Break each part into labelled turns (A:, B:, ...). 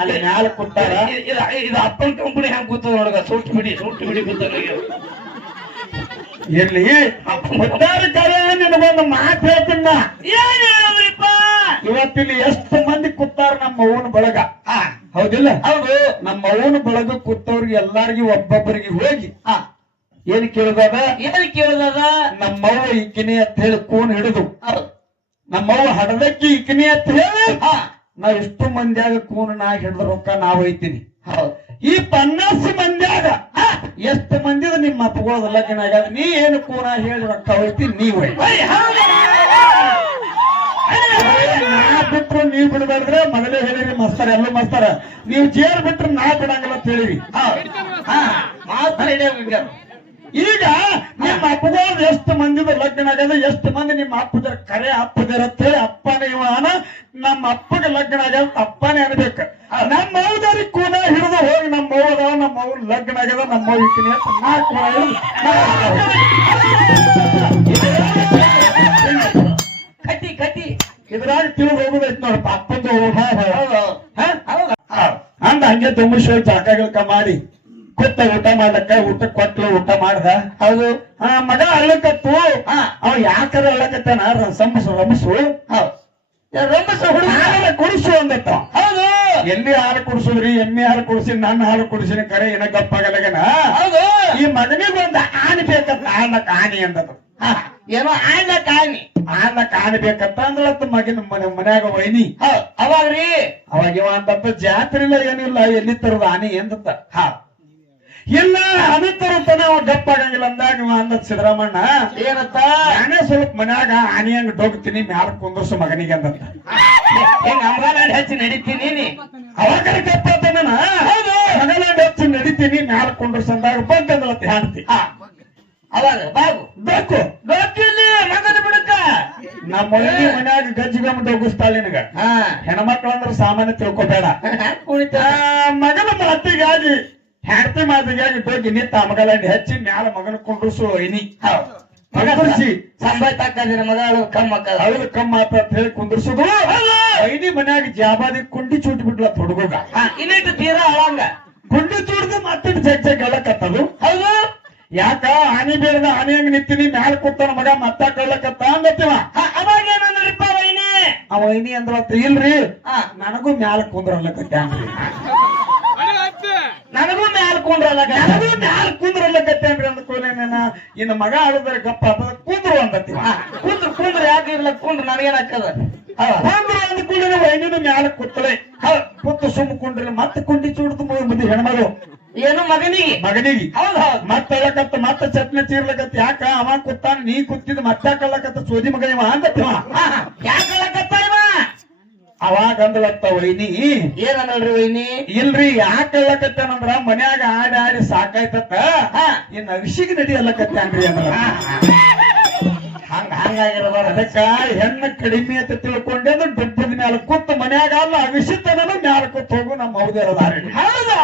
A: ಅಲ್ಲಿ ನಾಲ್ಕು
B: ಕೊಟ್ಟಾರ ಇದು ಇದು ಅಪ್ಪನ ಕಂಪನಿ ಹೆಂಗ್ ಕೂತದ ನೋಡಗ? ಸುಟ್ಟು ಬಿಡಿ ಸುಟ್ಟು ಬಿಡಿ ಕೂತಾರ
A: ಎಲ್ಲಿ ಮುದ್ದಾರ ಕರೆ ನಿನಗೊಂದು ಮಾತು ಹೇಳ್ತೀನ
B: ಏನ್ ಹೇಳಿದ್ರಿಪ್ಪ?
A: ಇವತ್ತಿಲ್ಲಿ ಎಷ್ಟು ಮಂದಿ ಕೂತಾರ ನಮ್ಮ ಅವನ ಬಳಗ? ಹೌದಿಲ್ಲ?
B: ಹೌದು.
A: ನಮ್ಮ ಅವನ ಬಳಗ ಕೂತವ್ರಿಗೆ ಎಲ್ಲಾರ್ಗಿ ಒಬ್ಬೊಬ್ಬರಿಗೆ ಹೋಗಿ. ಏನ್ ಕೇಳಿದಾಗ
B: ಏನ್ ಕೇಳಿದಾಗ
A: ನಮ್ಮವ್ವ ಇಕ್ಕಿನಿ ಅಂತ ಹೇಳಿ ಕೂನ್ ಹಿಡಿದು. ನಮ್ಮವ್ವ ಹಡದಕ್ಕಿ ಇಕ್ಕಿನಿ ಅಂತ ಹೇಳಿ
B: ಹಾ
A: ಎಷ್ಟು ಮಂದಿಯಾಗ ಕೂನ ನಾ ಹಿಡಿದ ರೊಕ್ಕ ನಾ ಒಯ್ತೀನಿ
B: ಹೌದು.
A: ಈ ಪನ್ನಾಸ್ ಮಂದಿಯಾಗ ಎಷ್ಟು ಮಂದಿದ ನಿಮ್ಮ ಅಪ್ಪಗೋದ ಲಗ್ನ ಆಗ ನೀ ಏನು ಕೂನ ಹೇಳಿ ರೊಕ್ಕ ಒಯ್ತೀನಿ ನೀವ್ ಒಯ್. ನಾ ಬಿಟ್ರು ನೀವ್ ಬಿಡಬೇಡ್ರೆ ಮೊದಲೇ ಹೇಳಿರಿ ಮಸ್ತಾರ ಎಲ್ಲ ಮಸ್ತಾರ ನೀವ್ ಜೇರ್ ಬಿಟ್ರು ನಾ ಬಿಡಂಗಿಲ್ಲ ಅಂತ ಹೇಳಿರಿ.
B: ಹಾ ಮಾತ್ರ ಹಿಡಿಯೋಕೆ
A: ಈಗ ನಿಮ್ಮ ಅಪ್ಪದವ್ರ ಎಷ್ಟು ಮಂದಿದ ಲಗ್ನ ಆಗ್ಯದ ಎಷ್ಟು ಮಂದಿ ನಿಮ್ಮ ಅಪ್ಪದರ ಕರೆ ಅಪ್ಪದರ ಅಂತ ಹೇಳಿ ಅಪ್ಪನೇ ಇವನ ನಮ್ಮ ಅಪ್ಪಗೆ ಲಗ್ನ ಆಗ್ಯದ ಅಪ್ಪನೇ ಅನ್ಬೇಕು. ನಮ್ಮ ಮೌದರಿ ಕೂನ ಹಿಡಿದು ಹೋಗಿ ನಮ್ಮ ಮೌದ ನಮ್ಮ ಮೌ ಲಗ್ನ ಆಗ್ಯದ ನಮ್ಮ ಇಕ್ಕಿನಿ ಅಂತ ನಾ ಕತಿ
B: ಕಟ್ಟಿ
A: ಇದ್ರಾಗ ತಿಳಿದು ಹೋಗುದೈತಿ ನೋಡಪ್ಪ ಅಪ್ಪಂದು
B: ಹೌದು
A: ಹಾ?
B: ಹೌದು.
A: ಅಂದ ಹಂಗೆ ತುಂಬ ಜಾಕ ಗಿಲ್ಕ ಮಾಡಿ. ಕುತ್ತ ಊಟ ಮಾಡ್ಲಕ್ಕ ಊಟ ಕೊಟ್ಲು ಊಟ ಮಾಡ್ದ.
B: ಹೌದು.
A: ಆ ಮಗ ಅಳ್ಳಕತ್ತು
B: ಹಾ.
A: ಅವ ಯಾಕರ ಅಳ್ಳಕತ್ತಾನ ರಮಸು
B: ಹೌದು. ರೊಂಬಸ ಹುಡುಗ
A: ಕುಡಿಸು ಅಂದಿತ್ತ.
B: ಹೌದು.
A: ಎಲ್ಲಿ ಹಾಲು ಕುಡಿಸಿದ್ರಿ? ಎಮ್ಮೆ ಹಾಲು ಕುಡಿಸಿ ನನ್ನ ಹಾಲು ಕುಡಿಸಿನ ಕರೆ ಏನ ಗಪ್ಪಾಗಲಗನ
B: ಹೌದು.
A: ಈ ಮಗನಿಗೆ ಒಂದು ಆನೆ ಬೇಕಂತ ಆನಕ್ ಆನಿ ಅಂದದು
B: ಹಾ, ಏನೋ ಆಯ್ದ ಕಾಣಿ
A: ಆನಕ್ ಆನೆ ಬೇಕಂತ ಅಂದಳತ್ತ ಮಗನ ಮನೆ ಮನ್ಯಾಗ ವೈನಿ.
B: ಅವಾಗ್ರಿ.
A: ಅವಾಗ ಇವ ಅಂತಪ್ಪ ಜಾತ್ರೆ ಇಲ್ಲ ಏನಿಲ್ಲ ಎಲ್ಲಿ ತರದ ಆನೆ ಎಂದತ್ತ. ಹಾ. ಇಲ್ಲ ಅನಂತರ ನಾವು ಅವ ಗಪ್ಪಾಗಂಗಿಲ್ಲ ಅಂದಾಗ ನೀವು ಅಂದ ಸಿದ್ದರಾಮಣ್ಣ
B: ಏನತ್ತ
A: ನಾನೇ ಸ್ವಲ್ಪ ಮನ್ಯಾಗ ಆನೆ ಹಂಗ ಡೋಗ್ತೀನಿ ಮ್ಯಾಲ ಕುಂದರ್ಸು ಮಗನಿಗೆ
B: ಹೆಂಗ ಅಂಬಾಲಾಡಿ ಹಚ್ಚಿ ನಡೀತೀನಿ
A: ಅವಾಗ ಗಪ್ಪಾತನ
B: ಹೌದು.
A: ಮಗನ ಹೆಚ್ಚು ನಡಿತೀನಿ ಮ್ಯಾಲ ಕುಂದರ್ಸು ಅಂದಾಗ ಬಂದಂದಳತ್ತ ಹಾಡ್ತಿ
B: ಅವಾಗ ಬಾಬು
A: ಬೇಕು.
B: ಗೊತ್ತಿಲ್ಲಿ ಮಗನ ಬಿಡಕ.
A: ನಮ್ಮ ಮನೆ ಮನ್ಯಾಗ ಗಜ್ಜಿಗಮ್ಮ ಡೋಗಿಸ್ತಾಳ ನಿನಗ.
B: ಹಾ.
A: ಹೆಣ್ಮಕ್ಳು ಅಂದ್ರೆ ಸಾಮಾನ್ಯ ತಿಳ್ಕೊಬೇಡ. ಮಗನ ಮಾತಿಗಾಗಿ ಹೆಂಡತಿ ಮಾತಿಗಾಗಿ ಡೋಗಿ ನಿಂತ ಮಗಲಂಡಿ ಹಚ್ಚಿ ಮ್ಯಾಲ ಮಗನ ಕುಂಡ್ರಸು ಐನಿ ಕುಂಡ್ರಿಸಿ.
B: ಸಂಬಳ ತಕ್ಕಂದಿನ ಮಗಳು ಕಮ್ಮ
A: ಹೌದು ಕಮ್ಮ ಅಂತ ಹೇಳಿ ಕುಂದ್ರಸುದು ಐನಿ ಮನ್ಯಾಗ ಜಾಬಾದಿ ಕುಂಡಿ ಚೂಟ್ ಬಿಟ್ಲ ಹುಡುಗ
B: ಇನ್ನಿಟ್ಟು ತೀರಾ ಅಳಂಗ
A: ಕುಂಡಿ ಚೂಡ್ದು ಮತ್ತೆ ಜಗ್ ಜಗ್ ಹೇಳಕತ್ತದು
B: ಹೌದು.
A: ಯಾಕ? ಆನಿ ಬೇಡದ ಆನಿ ಹಂಗ ನಿಂತೀನಿ ಮ್ಯಾಲ ಕೂತಾನ ಮಗ ಮತ್ತ ಕಳ್ಳಕತ್ತ ಅಂದತ್ತಿವ
B: ಅವಾಗ ಏನಂದ್ರಿಪ್ಪ ವೈನಿ?
A: ಅವ ವೈನಿ ಅಂದ್ರ ಇಲ್ರಿ. ನನಗೂ ಮ್ಯಾಲ ಕುಂದ್ರಲ್ಲಕತ್ಯಾನ್ರಿ
B: ನನಗೂ ಮ್ಯಾಲ ಕುಂದ್ರಲ್ಲ
A: ನನಗೂ ಮ್ಯಾಲ ಅಂದ್ರೆ ಅಂದ್ಕೋಲೇನ ಇನ್ನು ಮಗ ಆಡಿದ್ರೆ ಗಪ್ಪ ಆತದ ಕುಂದ್ರು ಅಂತತಿ
B: ಕುಂದ್ರ ಕುಂದ್ರ ಯಾಕೆ ಇರ್ಲ ಕುಂದ್ರ ನನಗೇನಾಗ್ತದ?
A: ಅಂದ ಅಂದ್ಕೊಳ್ಳಿ ವೈನಿನ ಮ್ಯಾಲ ಕೂತಳೆ. ಕುತ್ತು ಸುಮ್ಮ ಕುಂಡ್ರಿ ಮತ್ತೆ ಕುಂಡಿ ಚೂಡ್ದು ಮದಿ ಹೆಣ್ಮಗಳು
B: ಏನು ಮಗನಿಗೆ?
A: ಮಗನಿಗೆ.
B: ಹೌದ್ ಹೌದ್.
A: ಮತ್ತೆ ಹೇಳಕತ್ತ ಮತ್ತೆ ಚಟ್ನಿ ಚೀರ್ಲಕತ್ತ ಯಾಕ ಅವ ಕೂತಾನ ನೀ ಕೂತಿದ್ ಮತ್ತೆ ಕಳ್ಳಕತ್ತ ಸೋದಿ ಮಗ ಇವ ಅಂದತ್ತಿವ
B: ಯಾಕೆ ಕಳ್ಳಕತ್ತ ಇವ?
A: ಅವಾಗ ಅಂದಳತ್ತ ವೈನಿ.
B: ಏನನ್ನಲ್ರಿ ವೈನಿ?
A: ಇಲ್ರಿ ಯಾಕೆ ಹೇಳಕತ್ತಾನಂದ್ರ ಮನ್ಯಾಗ ಆಡಿ ಆಡಿ ಸಾಕಾಯ್ತತ್ತ.
B: ಹಾ.
A: ಇನ್ ನಡಿ ಅಲ್ಲಕತ್ತಾನ್ರಿ ಅಂದ್ರ.
B: ಹಂಗ ಹಂಗಾಗಿರಬಾರ್ದು
A: ಅದಕ್ಕ ಹೆಣ್ಣು ಕಡಿಮೆ ಅಂತ ತಿಳ್ಕೊಂಡೆ ಅದು ದುಡ್ಡದ ಮ್ಯಾಲ ಕೂತ್ ಮನ್ಯಾಗ ಅಲ್ಲ ಅಭಿಷಿತನ ಮ್ಯಾಲ ಕೂತ್ ಹೋಗು ನಮ್ಮ ಹೌದಿರೋದಾರ
B: ಹೌದಾ?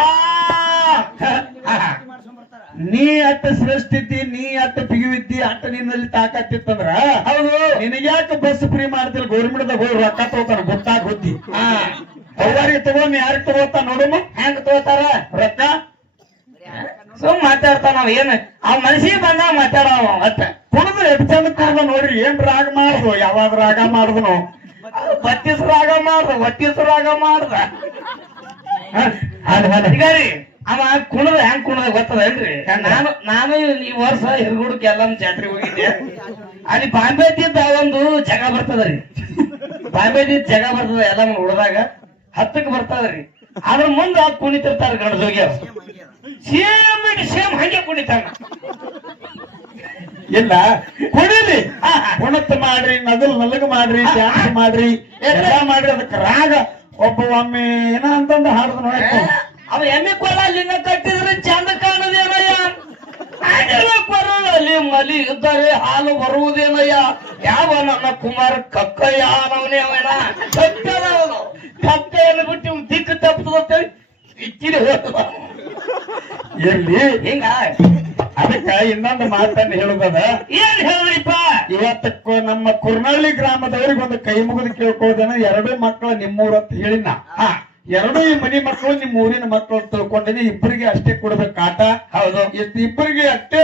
A: ನೀ ಅಟ್ಟ ಶ್ರೇಷ್ಠ ಇದ್ದಿ ನೀ ಅಟ್ಟ ಬಿಗಿವಿದ್ದಿ ಅಟ್ಟ ನಿನ್ನಲ್ಲಿ ತಾಕತ್ತಿತ್ತಂದ್ರ
B: ಹೌದು.
A: ನಿನಗ್ಯಾಕ ಬಸ್ ಫ್ರೀ ಮಾಡ್ತಿಲ್ಲ ಗೌರ್ಮೆಂಟ್ದಾಗ ಹೋಗಿ ರೊಕ್ಕ ತಗೋತಾನ ಗೊತ್ತಾಗ ಗೊತ್ತಿ ಅವ್ರಿಗೆ ತಗೊಂಡ್ ಯಾರಿಗೆ ತಗೋತಾನ ನೋಡಮ್ಮ
B: ಹೆಂಗ್ ತಗೋತಾರ?
A: ರೊಕ್ಕ?
B: ಸುಮ್ ಮಾತಾಡ್ತಾನ ನಾವ್ ಏನ್? ಆ ಮನಸ್ಸಿಗೆ ಬಂದ ಮಾತಾಡವ ಮತ್ತ
A: ಕುಡಿದು ಎಷ್ಟು ಚಂದ ಕುಡ್ದ ನೋಡ್ರಿ ಏನ್ ರಾಗ ಮಾಡ್ದು ಯಾವಾಗ ರಾಗ ಮಾಡ್ದನು?
B: ಬತ್ತಿಸ್ ರಾಗ ಮಾಡ್ದ ಬತ್ತಿಸ್ ರಾಗ ಮಾಡ್ದ.
A: ಅಲ್ಲ ಅಲ್ಲ
B: ಈಗ ರೀ ಅವ ಕುಣದ ಹೆಂಗ್ ಕುಣದ ಗೊತ್ತದೇನ್ರಿ ನಾನು ನಾನು ಈ ವರ್ಷ ಹಿರಗುಡಕ್ಕೆ ಎಲ್ಲ ಜಾತ್ರೆಗೆ ಹೋಗಿದ್ದೆ. ಅಲ್ಲಿ ಬಾಂಬೆ ತಿದ್ದ ಒಂದು ಜಗ ಬರ್ತದ್ರಿ. ಬಾಂಬೆ ತಿದ್ದ ಜಗ ಬರ್ತದ ಎಲ್ಲ ಹುಡ್ದಾಗ. ಹತ್ತಕ್ಕೆ ಬರ್ತದ್ರಿ. ಅದ್ರ ಮುಂದ ಕುಣಿತಿರ್ತಾರ ಗಣಸೋಗಿ ಸೇಮ್ ಸೇಮ್ ಹಂಗೆ ಕುಣಿತಾನ
A: ಇಲ್ಲ ಕುಣಿಲಿ. ಕುಣತ್ ಮಾಡ್ರಿ ನದಲ್ ನಲಗ ಮಾಡ್ರಿ ಡ್ಯಾನ್ಸ್ ಮಾಡ್ರಿ ಎಲ್ಲ ಮಾಡ್ರಿ ಅದಕ್ಕೆ ರಾಗ. ಒಬ್ಬ ಒಮ್ಮೆ ಏನ ಅಂತಂದು ಹಾಡ್ದು ನೋಡಪ್ಪ
B: ಅವ ಎಮ್ಮೆ ಕೊಲ ಅಲ್ಲಿನ ಕಟ್ಟಿದ್ರೆ ಚಂದ ಕಾಣದೇನಯ್ಯ? ಅಲ್ಲಿ ಮಲಿ ಇದ್ದರೆ ಹಾಲು ಬರುವುದೇನಯ್ಯ? ಯಾವ ನನ್ನ ಕುಮಾರ್ ಕಕ್ಕಯ್ಯ ಅವನೇ ಅವನ? ಕಕ್ಕದ ಅವನು ಕಕ್ಕೆಯನ್ನು ಬಿಟ್ಟು ದಿಕ್ಕು ತಪ್ಪುತ್ತಂತೇಳಿ ಇಚ್ಚಿರಿ
A: ಎಲ್ಲಿ?
B: ಹಿಂಗ.
A: ಅದಕ್ಕ ಇನ್ನೊಂದು ಮಾತನ್ನ ಹೇಳುದದ
B: ಏನ್ ಹೇಳಿಪ್ಪ
A: ಇವತ್ತು ನಮ್ಮ ಕುರ್ನಳ್ಳಿ ಗ್ರಾಮದವ್ರಿಗೆ ಒಂದು ಕೈ ಮುಗಿದು ಕೇಳ್ಕೊಳ್ದೇನ ಎರಡು ಮಕ್ಕಳು ನಿಮ್ಮೂರ ಅಂತ ಹೇಳಿನ.
B: ಹಾ.
A: ಎರಡೂ ಈ ಮನಿ ಮಕ್ಕಳು ನಿಮ್ಮ ಊರಿನ ಮಕ್ಕಳು ತಿಳ್ಕೊಂಡಿನಿ ಇಬ್ಬರಿಗೆ ಅಷ್ಟೇ ಕೊಡ್ಬೇಕು ಆಟ
B: ಹೌದು.
A: ಎಷ್ಟು ಇಬ್ಬರಿಗೆ ಅಷ್ಟೇ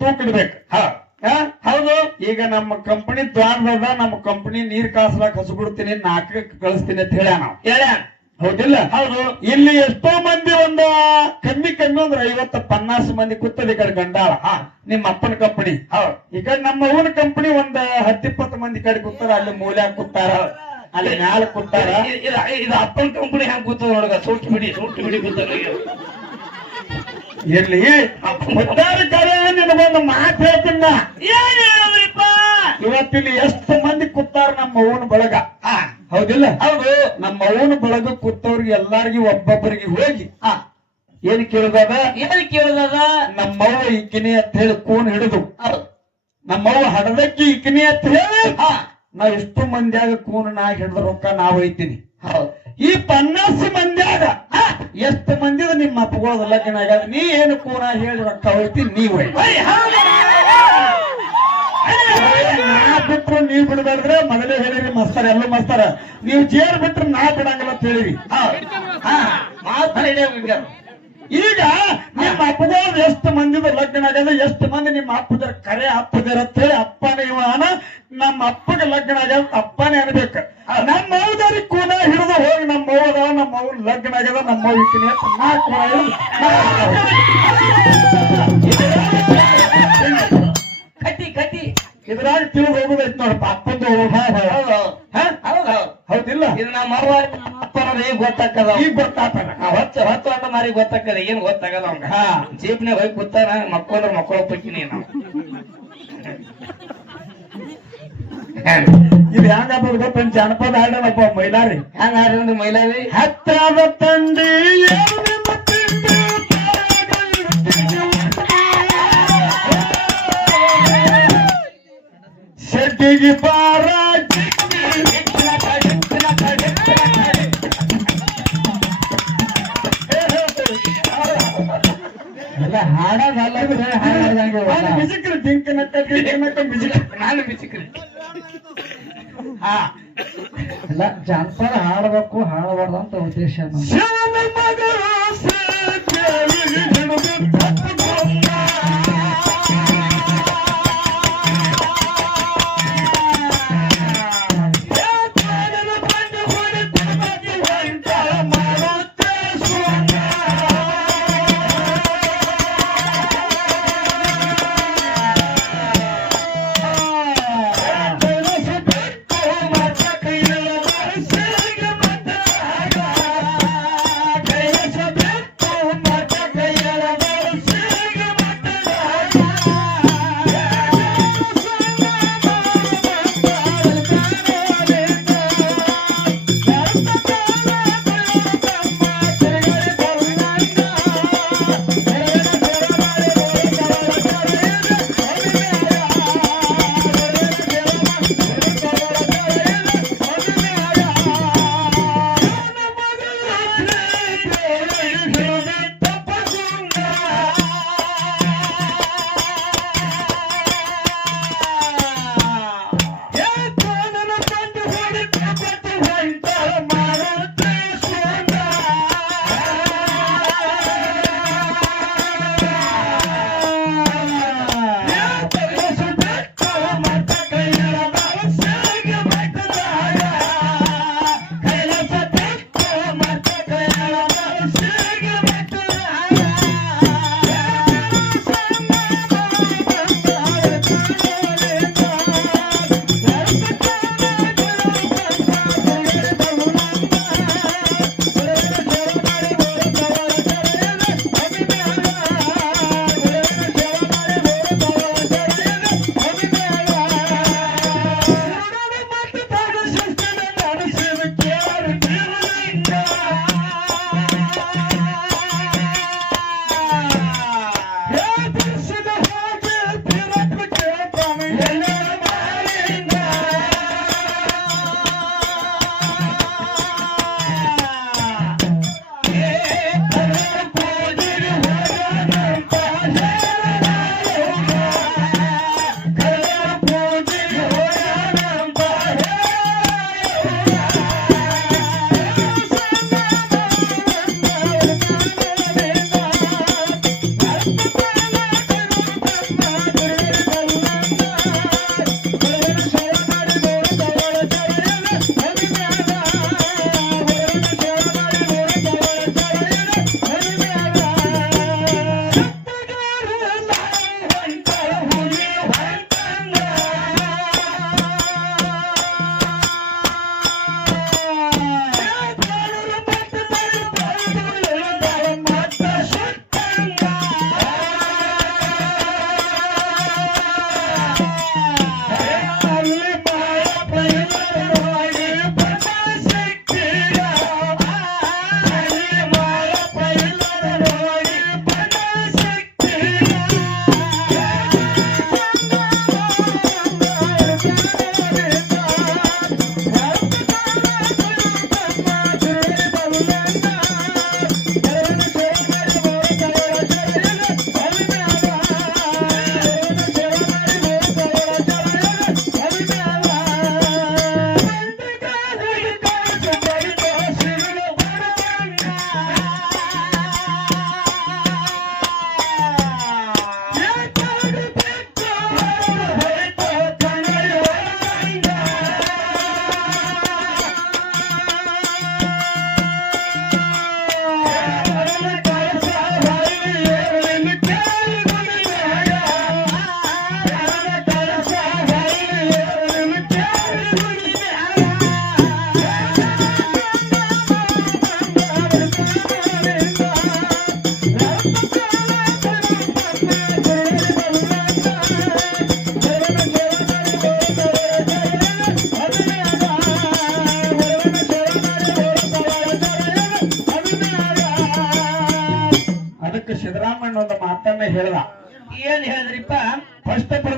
A: ತೂಕಿಡ್ಬೇಕು ಹೌದು. ಈಗ ನಮ್ಮ ಕಂಪನಿ ದ್ವಾರದಾಗ ನಮ್ಮ ಕಂಪನಿ ನೀರ್ ಕಾಸ್ಲಾಕ್ ಹಸುಬಿಡ್ತೀನಿ ನಾಲ್ಕ ಕಳಿಸ್ತೀನಿ ಅಂತ ಹೇಳ ನಾವು
B: ಹೇಳ
A: ಹೌದಿಲ್ಲ?
B: ಹೌದು.
A: ಇಲ್ಲಿ ಎಷ್ಟೋ ಮಂದಿ ಒಂದ ಕಮ್ಮಿ ಕಮ್ಮಿ ಅಂದ್ರೆ ಐವತ್ತ ಪನ್ನಾಸ್ ಮಂದಿ ಕೂತದ ಈ ಕಡೆ ಗಂಡಾಳ. ಹಾ. ನಿಮ್ಮ ಅಪ್ಪನ ಕಂಪನಿ
B: ಹೌದು.
A: ಈ ಕಡೆ ನಮ್ಮ ಊನ ಕಂಪನಿ ಒಂದ್ ಹತ್ತಿಪ್ಪತ್ತು ಮಂದಿ ಕಡೆ ಕೂತಾರ ಅಲ್ಲಿ ಮೂಲ್ಯಾಗ ಕೂತಾರ. ಅಲ್ಲಿ ಮ್ಯಾಲ ಕೂತಾರ
B: ಇ- ಇದು ಅಪ್ಪನ ಕಂಪನಿ ಹೆಂಗ್ ಕೂತದ ನೋಡಗ? ಸೂಟ್ ಬಿಡಿ ಸೂಟ್ ಬಿಡಿ ಕೂತಾರ
A: ಇರ್ಲಿ. ಮುದ್ದಾರ ಕರೆ ನಿನಗೊಂದು ಮಾತು ಹೇಳ್ತಿಲ್ಲ
B: ಏನ್ ಹೇಳಿದ್ರಿಪ್ಪ?
A: ಇವತ್ತಿಲ್ಲಿ ಎಷ್ಟು ಮಂದಿ ಕೂತಾರ ನಮ್ಮ ಓನ್ ಬಳಗ?
B: ಹಾ.
A: ಹೌದಿಲ್ಲ?
B: ಹೌದು.
A: ನಮ್ಮ ಓನ್ ಬಳಗ ಕೂತವ್ರಿಗೆ ಎಲ್ಲಾರ್ಗಿ ಒಬ್ಬೊಬ್ಬರಿಗೆ ಹೋಗಿ ಏನ್ ಕೇಳಿದಾಗ
B: ಏನ್ ಕೇಳಿದಾಗ
A: ನಮ್ಮವ್ವ ಇಕ್ಕಿನಿ ಅಂತ ಹೇಳಿ ಕೂನ್ ಹಿಡಿದು. ನಮ್ಮವ್ವ ಹಡದಕ್ಕಿ ಇಕ್ಕಿನಿ ಅಂತ ಹೇಳಿ ನಾವ್ ಎಷ್ಟು ಮಂದಿಯಾಗ ಕೂನ ನಾ ಹಿಡಿದ ರೊಕ್ಕ ನಾವ್ ಒಯ್ತೀನಿ
B: ಹೌದು.
A: ಈ ಪನ್ನಾಸಿ ಮಂದಿಯಾಗ ಎಷ್ಟು ಮಂದಿದ ನಿಮ್ಮ ಅಪ್ಪಗೋದ ಲಗ್ನ ಆಗ್ಯದ ನೀ ಏನು ಕೂನ ಹೇಳಿ ರೊಕ್ಕ ಒಯ್ತೀನಿ
B: ನೀವ್?
A: ನಾ ಬಿಟ್ರು ನೀವ್ ಬಿಡಬಾರ್ದ್ರೆ ಮೊದಲೇ ಹೇಳಿರಿ ಮಸ್ತಾರ ಎಲ್ಲೂ ಮಸ್ತಾರ. ನೀವು ಜೇರ್ ಬಿಟ್ರೆ ನಾ ಬಿಡಂಗಿಲ್ಲ ಅಂತ ಹೇಳಿರಿ.
B: ಹಾ. ಮಾತಾಡಿ
A: ಈಗ ನಿಮ್ಮ ಅಪ್ಪದವ್ರ ಎಷ್ಟು ಮಂದಿದ ಲಗ್ನ ಆಗ್ಯದ ಎಷ್ಟು ಮಂದಿ ನಿಮ್ಮ ಅಪ್ಪದರ ಕರೆ ಅಪ್ಪದರ ಅಂತ ಹೇಳಿ ಅಪ್ಪನೇ ಇವ ನಮ್ಮ ಅಪ್ಪಗೆ ಲಗ್ನ ಆಗ್ಯದ ಅಪ್ಪನೇ ಅನ್ಬೇಕ. ನಮ್ಮ ಮೌದರಿ ಕೂನ ಹಿಡಿದು ಹೋಗಿ ನಮ್ಮ ಮೌದ ನಮ್ಮ ಮೌ ಲಗ್ನ ಆಗ್ಯದ ನಮ್ಮ ಮೌ ಇಕ್ಕಿನಿ ಅಂತ ನಾ ಕೂನ
B: ಕಟ್ಟಿ ಕಟ್ಟಿ.
A: ಇದ್ರಾಗ ತಿಳಿದು ಹೋಗುದೈತಿ ನೋಡಪ್ಪ ಅಪ್ಪಂದು ಹೌದಿಲ್ಲ?
B: ಇದು ನಮ್ಮ ಅವ್ವ ನಮ್ಮ ಅಪ್ಪನವ್ರು ಈಗ ಗೊತ್ತಾಕದ
A: ಈಗ ಗೊತ್ತಾತನ
B: ಆ ಹೊತ್ತು ಹೊತ್ತು ಆಟ ಮಾರಿ ಗೊತ್ತಾಕದ ಏನ್ ಗೊತ್ತಾಗಲ್ಲ ಅವಂಗ.
A: ಹಾ
B: ಜೀಪ್ನಾಗ ಹೋಗಿ ಕೂತಾನ ಮಕ್ಕೊಂದ್ರ ಮಕ್ಕಳ ಪೈಕಿ ನೀನು.
A: ಇದು ಹೆಂಗಾಗ್ತದ ಗೊತ್ತ? ಜಾನಪದ ಹಾಡನಪ್ಪ ಮೈಲಾರಿ.
B: ಹೆಂಗ ಹಾಡಿದ್ರು ಮೈಲಾರಿ?
A: ಹತ್ತಾದ ತಂಡಿ ಏನು ನಿಮ್ಮ ಬಾರ ಮ್ಯೂಸಿಕ್ ಜಿಂಕನಕ್ಕ ಜಿಂಕನಕ್ಕ ಮ್ಯೂಸಿಕ್
B: ನಾನು ಬಿಸಿಕ್ರಿ.
A: ಹಾ.
C: ಅಲ್ಲ ಜಾನಪದ ಹಾಡಬೇಕು ಹಾಡಬಾರ್ದು ಅಂತ ಉದ್ದೇಶ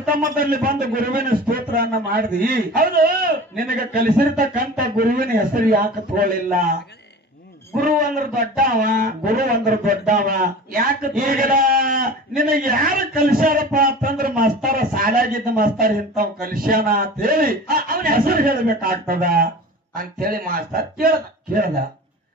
A: ಪ್ರಥಮದಲ್ಲಿ ಬಂದು ಗುರುವಿನ ಸ್ತೋತ್ರನ್ನ ಮಾಡಿದಿ.
B: ಹೌದು.
A: ನಿನಗೆ ಕಲಿಸಿರ್ತಕ್ಕಂತ ಗುರುವಿನ ಹೆಸರು ಯಾಕೆ ತಗೊಳ್ಳಿಲ್ಲ
B: ಗುರು ಅಂದ್ರ ದೊಡ್ಡವ
A: ಗುರು ಅಂದ್ರ ದೊಡ್ಡವ.
B: ಯಾಕ
A: ಈಗ ನಿನಗೆ ಯಾರು ಕಲಿಸ್ಯಾರಪ್ಪ ಅಂತಂದ್ರ ಮಾಸ್ತಾರ ಸಾಲಾಗಿದ್ದ ಮಾಸ್ತಾರ ಇಂಥವ್ ಕಲಿಸ್ಯಾನ ಅಂತ ಹೇಳಿ ಅವನ ಹೆಸರು ಅಂತ
B: ಅಂತೇಳಿ ಮಾಸ್ತಾರ್ ಕೇಳ್ದ.
A: ಕೇಳ್ದ.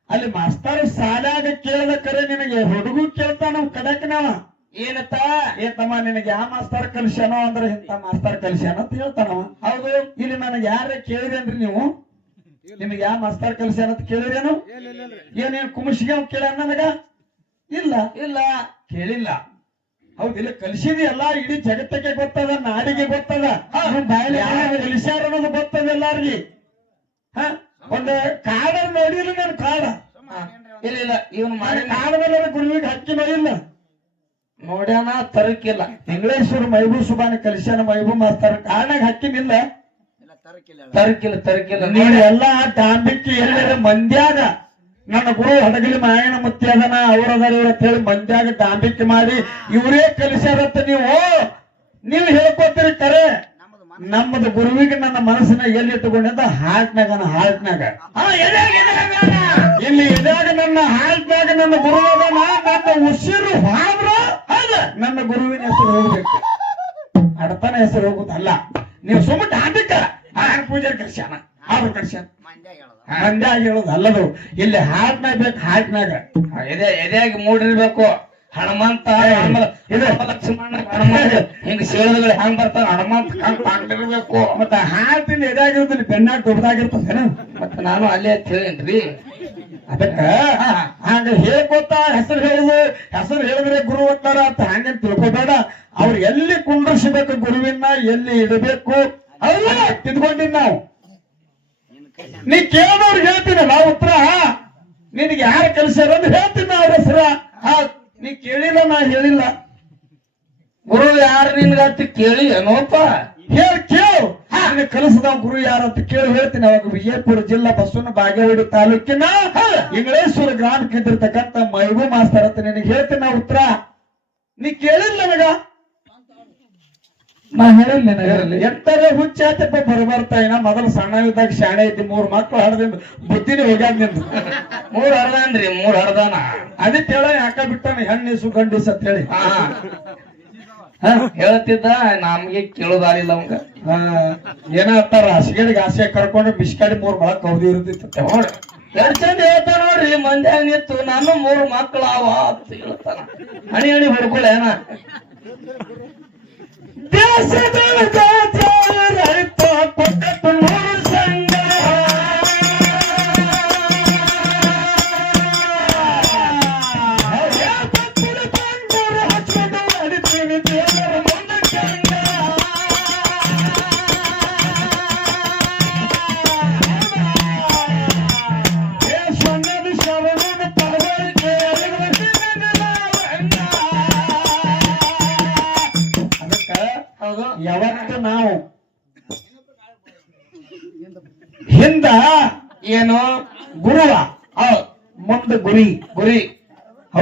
A: ಅಲ್ಲಿ ಮಾಸ್ತಾರ ಸಾಲಾಗ ಕೇಳ್ದ ಕರೆ ನಿನಗೆ ಹುಡುಗು ಕೇಳ್ತಾನ ಕಡಕ್ನವ.
B: ಏನತ್ತ?
A: ಏ ತಮ್ಮ ನಿನಗೆ ಯಾವ ಮಾಸ್ತಾರ ಕಲ್ಸ್ಯಾನೋ ಅಂದ್ರೆ ಇಂತ ಮಾಸ್ತಾರ ಕಲ್ಸ್ಯಾನ ಅಂತ ಹೇಳ್ತಾನವ. ಹೌದು. ಇಲ್ಲಿ ನನಗೆ ಯಾರ ಕೇಳಿದೇನ್ರಿ ನೀವು? ನಿಮಗೆ ಯಾವ ಮಾಸ್ತಾರ್ ಕಲ್ಸ್ಯಾನ ಅಂತ ಕೇಳಿರೇನು? ಏನೇನು ಕುಮಶಿಗೆ ಕೇಳ ಕೇಳ್ಯಾನ ನನಗ? ಇಲ್ಲ.
B: ಇಲ್ಲ.
A: ಕೇಳಿಲ್ಲ. ಹೌದಿಲ್ಲ ಕಲಿಸಿದ ಎಲ್ಲ ಇಡೀ ಜಗತ್ತಕ್ಕೆ ಗೊತ್ತದ ನಾಡಿಗೆ ಗೊತ್ತದ. ಬಾಯಲ್ಲಿ ಕಲಿಸ್ಯಾರ ಅನ್ನೋದು ಗೊತ್ತದ ಎಲ್ಲಾರ್ಗಿ ಹ? ಒಂದು ಕಾಡ ನೋಡಿಲ್ಲ ನಾನು ಕಾಡ.
B: ಇಲ್ಲ ಇಲ್ಲ ಇವನು ಮಾಡಿ
A: ಕಾಡ ಮೇಲೆ ಗುರುವಿಗೆ ಹಕ್ಕಿ ಇಲ್ಲ
B: ನೋಡ್ಯಾನ ತರಕಿಲ್ಲ.
A: ತಿಂಗಳೇಶ್ವರ ಮೈಬೂ ಸುಬಾನ ಕಲಿಸ್ಯಾನ ಮೈಬೂ ಮಾಸ್ತಾರ ಕಾರಣಾಗ ಹಾಕಿನಿಲ್ಲ
B: ತರಕಿಲ್ಲ ತರಕಿಲ್ಲ
A: ನೋಡಿ ಎಲ್ಲಾ ಡಾಂಬಿಕ್ಕಿ ಎಲ್ಲರ ಮಂದ್ಯಾಗ ನನ್ನ ಗುರು ಹಡಗಲಿ ಮಾಯಣ ಮುತ್ತಿ ಅದನ ಅವ್ರ ಇವ್ರ ಅಂತ ಹೇಳಿ ಮಂದ್ಯಾಗ ಡಾಂಬಿಕ್ಕಿ ಮಾಡಿ ಇವರೇ ಕಲಿಸ್ಯಾರತ್ತ ನೀವು ನೀವು ಹೇಳ್ಕೊತೀರಿ ಕರೆ. ನಮ್ಮದು ಗುರುವಿಗೆ ನನ್ನ ಮನಸ್ಸಿನ ಎಲ್ಲಿ ಇಟ್ಟುಕೊಂಡಿದ್ದ ಹಾರ್ಟ್ನಾಗ ಹಾರ್ಟ್ನಾಗ ಇಲ್ಲಿ ಎದಾಗ ನನ್ನ ಹಾರ್ಟ್ನಾಗ ನನ್ನ ಗುರು ಅದನ ನನ್ನ ಉಸಿರು ಹಾದ್ರ ನನ್ನ ಗುರುವಿನ ಹೆಸರು ಹೋಗ್ಬೇಕು. ಅಡತನ ಹೆಸರು ಹೋಗುದಲ್ಲ ನೀವು ಸುಮ್ಮನೆ ಆಗ ಪೂಜೆ ಕರ್ಸ್ಯಾನ? ಅವ್ರು ಕರ್ಸ್ಯಾನ? ಮಂದ್ಯಾಗ ಹೇಳೋದು. ಅಲ್ಲದು. ಇಲ್ಲಿ ಹಾರ್ಟ್ನಾಗ ಬೇಕು ಹಾರ್ಟ್ನಾಗ
B: ಎದೆ ಎದೆಯಾಗಿ ಮೂಡಿರ್ಬೇಕು. ಹನುಮಂತ ಇದು. ಲಕ್ಷ್ಮಣ ಹನುಮಂತ. ಹಿಂಗ ಸೇಳಗಳು ಹೆಂಗ್ ಬರ್ತಾವ? ಹನುಮಂತ ಹಂಗ್ ಕಾಣ್ತಿರ್ಬೇಕು
A: ಮತ್ತ ಹಾರ್ಟಿನ ಎದಾಗಿರ್ತೀನಿ ಬೆನ್ನಾಗ ದೊಡ್ಡದಾಗಿರ್ತದೇನ?
B: ಮತ್ತ ನಾನು ಅಲ್ಲೇ ಅಂತ ಹೇಳೇನ್ರಿ?
A: ಅದಕ್ಕ ಹಂಗ ಗೊತ್ತಾ? ಹೆಸರು ಹೇಳುದು ಹೆಸರು ಹೇಳಿದ್ರೆ ಗುರು ಅಂತಾರ ಅಂತ ಹಂಗ ತಿಳ್ಕೊಬೇಡ. ಅವ್ರು ಎಲ್ಲಿ ಕುಂಡ್ರಿಸಬೇಕು ಗುರುವಿನ ಎಲ್ಲಿ ಇಡಬೇಕು? ಅಲ್ಲ ತಿದ್ಕೊಂಡಿನ್ ನಾವು. ನೀ ಕೇಳೋರ್ಗೆ ಹೇಳ್ತೀನಿ ನಾವು ಉತ್ತರ? ನಿನಗೆ ಯಾರು ಕಲಿಸ್ಯಾರ ಅಂತ ಹೇಳ್ತೀನಿ ಅವ್ರ ಹೆಸರ. ನೀ ಕೇಳಿಲ್ಲ ನಾ ಹೇಳಿಲ್ಲ.
B: ಗುರು ಯಾರು ನಿನ್ಗಂತ ಕೇಳಿ ಏನೋಪ್ಪ?
A: ಹೇಳ್ ಕೇಳು. ಕಲಿಸಿದ ಗುರು ಯಾರು ಅಂತ ಕೇಳಿ ಹೇಳ್ತೀನಿ. ಅವಾಗ ವಿಜಯಪುರ ಜಿಲ್ಲಾ ಬಸವನ ಬಾಗೇವಾಡಿ ತಾಲೂಕಿನ ಇಂಗಳೇಶ್ವರ ಗ್ರಾಮಕ್ಕೆ ಇದ್ದಿರ್ತಕ್ಕಂಥ ಮೈಬೂ ಮಾಸ್ತರ್ ಅಂತ ನಿನಗೆ ಹೇಳ್ತೀನಿ ನಾ ಉತ್ತರ. ನೀ ಕೇಳಿಲ್ಲ ನನಗ?
C: ನಾ ಹೇಳಿ ನನಗೆ
A: ಎಂತಾರೆ ಹುಚ್ಚಾತಪ್ಪ ಬರಬರ್ತಾ ಇನ್ನ ಮೊದಲು ಸಣ್ಣ ಇದ್ದಾಗ ಶಾಣೆ ಐತಿ ಮೂರ್ ಮಕ್ಳು ಹಡದಿಂದ ಬುದ್ಧಿನ ಹೋಗ್ಯಾದ ನಿಂದು.
B: ಮೂರ್ ಹರ್ದಾನ್ರಿ ಮೂರ್ ಹರ್ದಾನ.
A: ಅದಕ್ಕೆ ಹೇಳ ಯಾಕ ಬಿಟ್ಟಾನ? ಹೆಣ್ಣಿಸು ಗಂಡಿಸ್ ಅಂತ ಹೇಳಿ
B: ಹಾ. ಹೇಳ್ತಿದ್ದ ನಮ್ಗೆ ಕೇಳೋದಾಗಿಲ್ಲ ಅವಂಗ.
A: ಏನಾಗ್ತಾರ ಏನ ಅಂತಾರ ಹಸಿಗೆಡಿಗೆ ಆಸೆ ಕರ್ಕೊಂಡು ಬಿಸ್ಕಡಿ ಮೂರ್ ಬಳ ಕೌದಿ ಇರ್ತಿತ್ತು.
B: ನೋಡ್ರಿ ಎಷ್ಟ್ ಚಂದ ಹೇಳ್ತಾನ ನೋಡ್ರಿ ಮಂದ್ಯಾಗ ನಿಂತು ನಾನು ಮೂರು ಮಕ್ಕಳು ಅವ ಅಂತ ಹೇಳ್ತಾನ. ಹಣಿ ಹಣಿ ಹೊಡ್ಕೊಳ್ಳೇನ
A: ದೇಶದ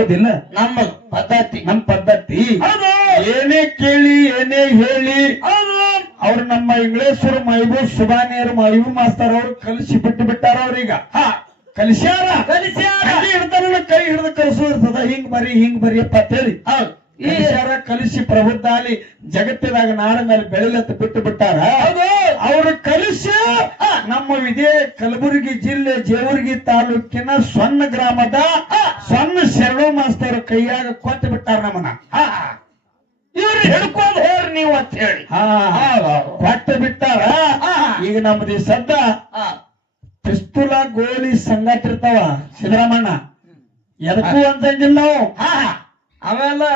A: ಹೌದಿಲ್ಲ
B: ನಮ್ಮ ಪದ್ಧತಿ.
A: ನಮ್ ಪದ್ಧತಿ. ಏನೇ ಕೇಳಿ ಏನೇ ಹೇಳಿ ಅವ್ರು ನಮ್ಮ ಇಂಗ್ಲೇಶ್ವರ ಮೈಬು ಸುಬಾನಿಯರ್ ಮೈಬು ಮಾಸ್ತರ್ ಅವ್ರು ಕಲಿಸಿ ಬಿಟ್ಟು ಬಿಟ್ಟಾರ ಅವ್ರೀಗ. ಕಲಿಸ್ಯಾರ?
B: ಕಲಿಸ್ಯಾರ.
A: ಹಿಡ್ತಾರ ಕೈ ಹಿಡಿದು ಕಲಿಸೋ ಇರ್ತದ. ಹಿಂಗ್ ಬರಿ ಹಿಂಗ್ ಬರಿಯಪ್ಪ ಅಂತ ಹೇಳಿ. ಕಲಿಸ್ಯಾರ ಕಲಿಸಿ ಪ್ರಬುದ್ಧಾಲಿ ಜಗತ್ತಿನಾಗ ಜಗತ್ತಿದಾಗ ನಾಡ ಮೇಲೆ ಬೆಳಿಲತ್ತ ಬಿಟ್ಟು ಬಿಟ್ಟಾರ? ಅವರು ಕಲಿಸಿ ನಮ್ಮ ಇದೇ ಕಲಬುರಗಿ ಜಿಲ್ಲೆ ಜೇವರ್ಗಿ ತಾಲೂಕಿನ ಸೊನ್ನ ಗ್ರಾಮದ ಸೊನ್ನ ಶರಣು ಮಾಸ್ತರ ಕೈಯಾಗ ಕೊಟ್ಟು ಬಿಟ್ಟಾರ ನಮ್ಮನ್ನ.
B: ಇವ್ರು ಹಿಡ್ಕೊಂಡು ಹೋರ್ ನೀವು ಅಂತ ಹೇಳಿ.
A: ಹಾ. ಕೊಟ್ಟು ಬಿಟ್ಟಾರ? ಈಗ ನಮ್ದು ಈ ಸದ್ದ ಪಿಸ್ತುಲ ಗೋಲಿ ಸಂಗಟ ಇರ್ತಾವ ಸಿದ್ದರಾಮಣ್ಣ. ಎದಕ್ಕೂ ಅಂತಂಗಿಲ್ಲ ನಾವು.
B: ಆಮೇಲೆ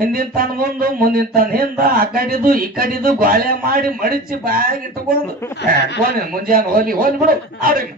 B: ಹಿಂದಿನ ತನ ಮುಂದು, ಮುಂದಿನ ತನ ಹಿಂದ, ಆ ಕಡಿದು, ಈ ಕಡಿದು ಗೋಳೆ ಮಾಡಿ ಮಡಿಚಿ ಬಾಯಾಗ ಇಟ್ಟುಕೊಂಡು ಹೋಗಿ ಮುಂಜಾನೆ ಹೋಲಿ ಹೋಲಿ ಬಿಡು
A: ಆಡ್ರಿ